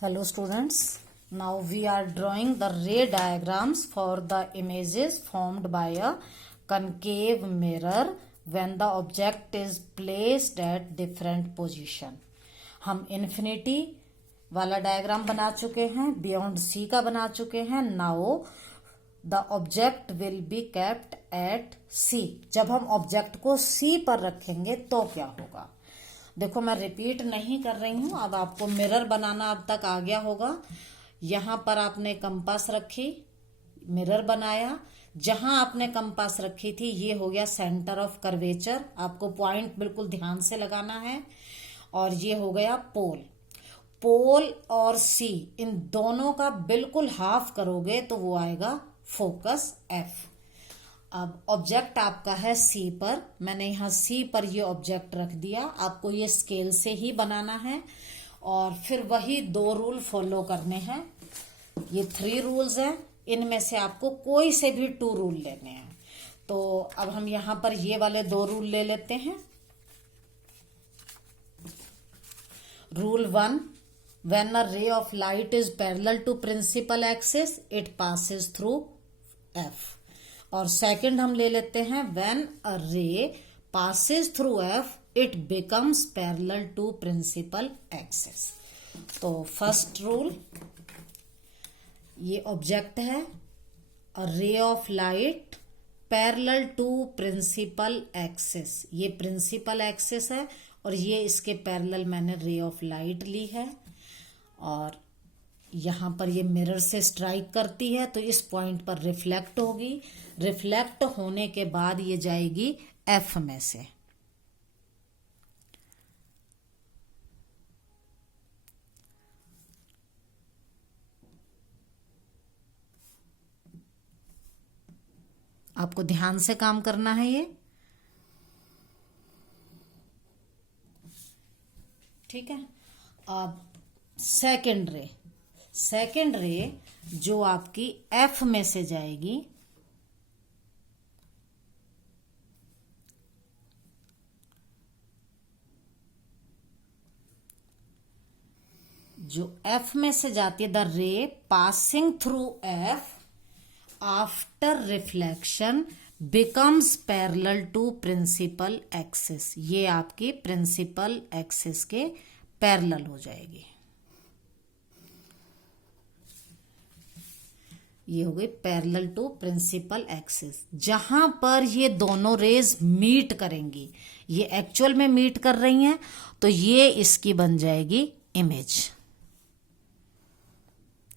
Hello students, now we are drawing the ray diagrams for the images formed by a concave mirror when the object is placed at different position. हम infinity वाला diagram बना चुके हैं, beyond C का बना चुके हैं. Now the object will be kept at C. जब हम ऑब्जेक्ट को सी पर रखेंगे तो क्या होगा. देखो मैं रिपीट नहीं कर रही हूं, अब आपको मिरर बनाना अब तक आ गया होगा. यहां पर आपने कंपास रखी, मिरर बनाया. जहां आपने कंपास रखी थी ये हो गया सेंटर ऑफ कर्वेचर. आपको पॉइंट बिल्कुल ध्यान से लगाना है. और ये हो गया पोल. पोल और सी इन दोनों का बिल्कुल हाफ करोगे तो वो आएगा फोकस एफ. अब ऑब्जेक्ट आपका है सी पर. मैंने यहां सी पर ये ऑब्जेक्ट रख दिया. आपको ये स्केल से ही बनाना है और फिर वही 2 रूल फॉलो करने हैं. ये 3 रूल्स हैं, इनमें से आपको कोई से भी 2 रूल लेने हैं. तो अब हम यहां पर ये वाले 2 रूल ले लेते हैं. Rule 1, when a ray of light is parallel to principal axis it passes through F. और सेकंड हम ले लेते हैं when a ray passes through F it becomes parallel to principal axis. तो फर्स्ट रूल, ये ऑब्जेक्ट है, a ray of light parallel to principal axis. ये principal axis है और ये इसके पैरेलल मैंने रे ऑफ लाइट ली है. और यहां पर ये मिरर से स्ट्राइक करती है तो इस पॉइंट पर रिफ्लेक्ट होगी. रिफ्लेक्ट होने के बाद ये जाएगी एफ में से. आपको ध्यान से काम करना है ये, ठीक है. अब सेकेंड रे जो आपकी एफ में से जाएगी, जो एफ में से जाती है, the ray passing through F after reflection becomes parallel to principal axis. ये आपकी प्रिंसिपल एक्सिस के पैरेलल हो जाएगी. ये हो गई पैरेलल टू प्रिंसिपल एक्सिस. जहां पर ये दोनों रेज मीट करेंगी, ये एक्चुअल में मीट कर रही हैं, तो ये इसकी बन जाएगी इमेज.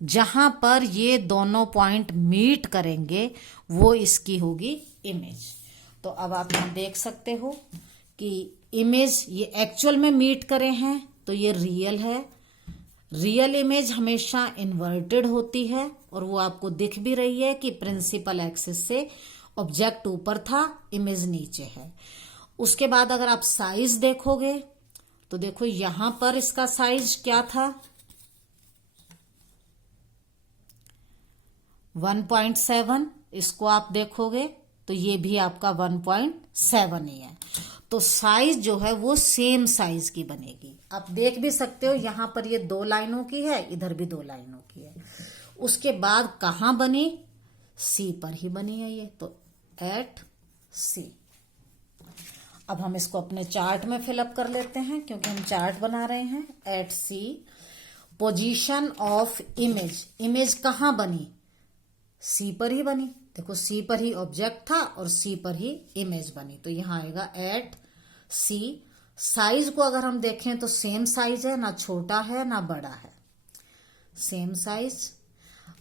जहां पर ये दोनों पॉइंट मीट करेंगे वो इसकी होगी इमेज. तो अब आप यहां देख सकते हो कि इमेज ये एक्चुअल में मीट करे हैं तो ये रियल है. रियल इमेज हमेशा इन्वर्टेड होती है और वो आपको दिख भी रही है कि प्रिंसिपल एक्सिस से ऑब्जेक्ट ऊपर था, इमेज नीचे है. उसके बाद अगर आप साइज देखोगे तो देखो यहां पर इसका साइज क्या था, 1.7. इसको आप देखोगे तो ये भी आपका 1.7 ही है. तो साइज जो है वो सेम साइज की बनेगी. आप देख भी सकते हो यहां पर ये 2 लाइनों की है, इधर भी 2 लाइनों की है. उसके बाद कहां बनी, सी पर ही बनी है ये, तो एट सी. अब हम इसको अपने चार्ट में फिलअप कर लेते हैं क्योंकि हम चार्ट बना रहे हैं. At C position of image कहां बनी, सी पर ही बनी. देखो सी पर ही ऑब्जेक्ट था और सी पर ही इमेज बनी, तो यहां आएगा एट सी. साइज को अगर हम देखें तो सेम साइज है, ना छोटा है ना बड़ा है, सेम साइज.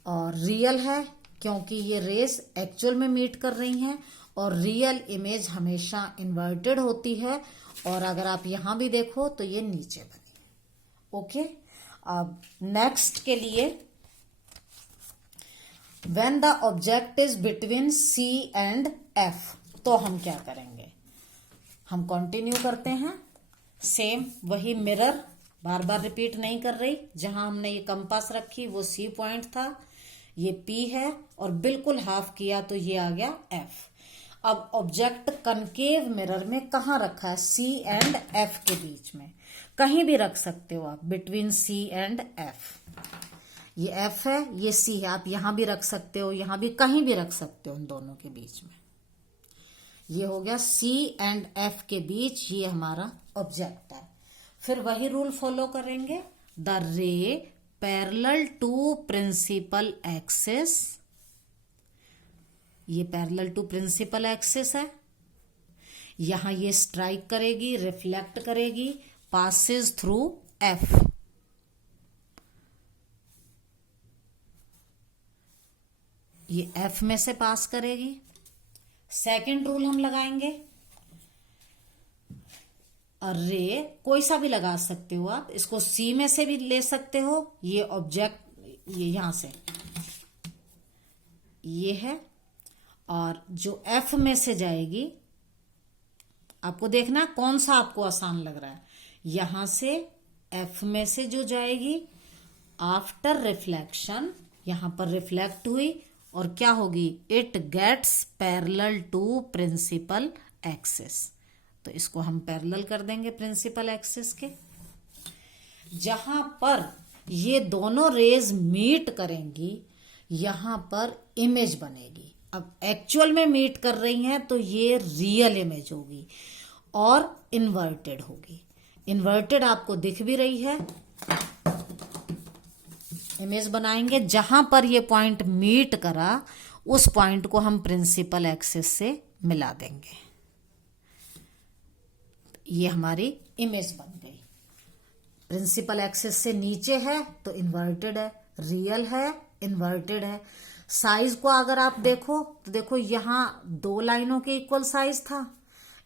और रियल है क्योंकि ये रेस एक्चुअल में मीट कर रही हैं और रियल इमेज हमेशा इन्वर्टेड होती है. और अगर आप यहां भी देखो तो ये नीचे बनी है. ओके. अब नेक्स्ट के लिए, when the object is between C and F, तो हम क्या करेंगे, हम कंटिन्यू करते हैं. सेम वही मिरर, बार बार रिपीट नहीं कर रही. जहां हमने ये कंपास रखी वो C पॉइंट था, ये P है और बिल्कुल हाफ किया तो ये आ गया F. अब ऑब्जेक्ट कनकेव मिरर में कहां रखा है, C एंड F के बीच में. कहीं भी रख सकते हो आप, बिटवीन सी एंड एफ। ये एफ है, ये सी है, आप यहां भी रख सकते हो, यहां भी, कहीं भी रख सकते हो इन दोनों के बीच में। ये हो गया सी एंड एफ के बीच, ये हमारा ऑब्जेक्ट है। फिर वही रूल फॉलो करेंगे, the ray parallel to principal axis, ये पैरेलल टू प्रिंसिपल एक्सिस है, यहां ये स्ट्राइक करेगी, रिफ्लेक्ट करेगी, पासिस थ्रू एफ। ये एफ में से पास करेगी। सेकंड रूल हम लगाएंगे, और रे कोई सा भी लगा सकते हो आप, इसको सी में से भी ले सकते हो, ये ऑब्जेक्ट ये यहां से ये है, और जो एफ में से जाएगी, आपको देखना कौन सा आपको आसान लग रहा है, यहां से एफ में से जो जाएगी, आफ्टर रिफ्लेक्शन यहां पर रिफ्लेक्ट हुई, और क्या होगी, it gets parallel to principal axis. तो इसको हम पैरेलल कर देंगे प्रिंसिपल एक्सिस के। जहां पर ये दोनों रेज मीट करेंगी, यहां पर इमेज बनेगी। अब एक्चुअल में मीट कर रही हैं तो ये रियल इमेज होगी और इन्वर्टेड होगी। इन्वर्टेड आपको दिख भी रही है। इमेज बनाएंगे, जहां पर ये पॉइंट मीट करा उस पॉइंट को हम प्रिंसिपल एक्सिस से मिला देंगे। ये हमारी इमेज बन गई। प्रिंसिपल एक्सिस से नीचे है तो इन्वर्टेड है, रियल है, इन्वर्टेड है। साइज को अगर आप देखो तो देखो यहां 2 लाइनों के इक्वल साइज था,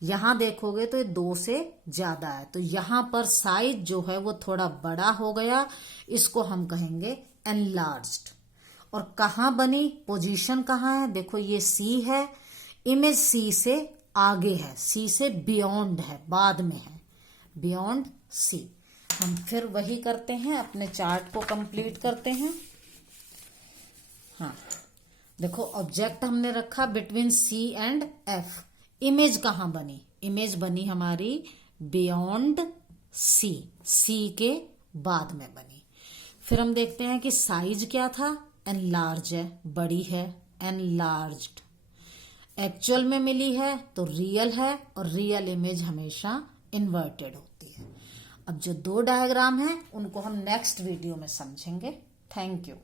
यहां देखोगे तो ये 2 से ज्यादा है, तो यहां पर साइज जो है वो थोड़ा बड़ा हो गया, इसको हम कहेंगे एनलार्ज्ड। और कहां बनी, पोजीशन कहां है, देखो ये सी है, इमेज सी से आगे है, सी से बियॉन्ड है, बाद में है, बियॉन्ड सी। हम फिर वही करते हैं, अपने चार्ट को कंप्लीट करते हैं। हाँ देखो, ऑब्जेक्ट हमने रखा between C and F, image कहां बनी, इमेज बनी हमारी बियॉन्ड सी, सी के बाद में बनी। फिर हम देखते हैं कि साइज क्या था, एनलार्ज है, बड़ी है, एनलार्ज्ड। एक्चुअल में मिली है तो रियल है, और रियल इमेज हमेशा इन्वर्टेड होती है। अब जो 2 डायग्राम हैं उनको हम नेक्स्ट वीडियो में समझेंगे। Thank you.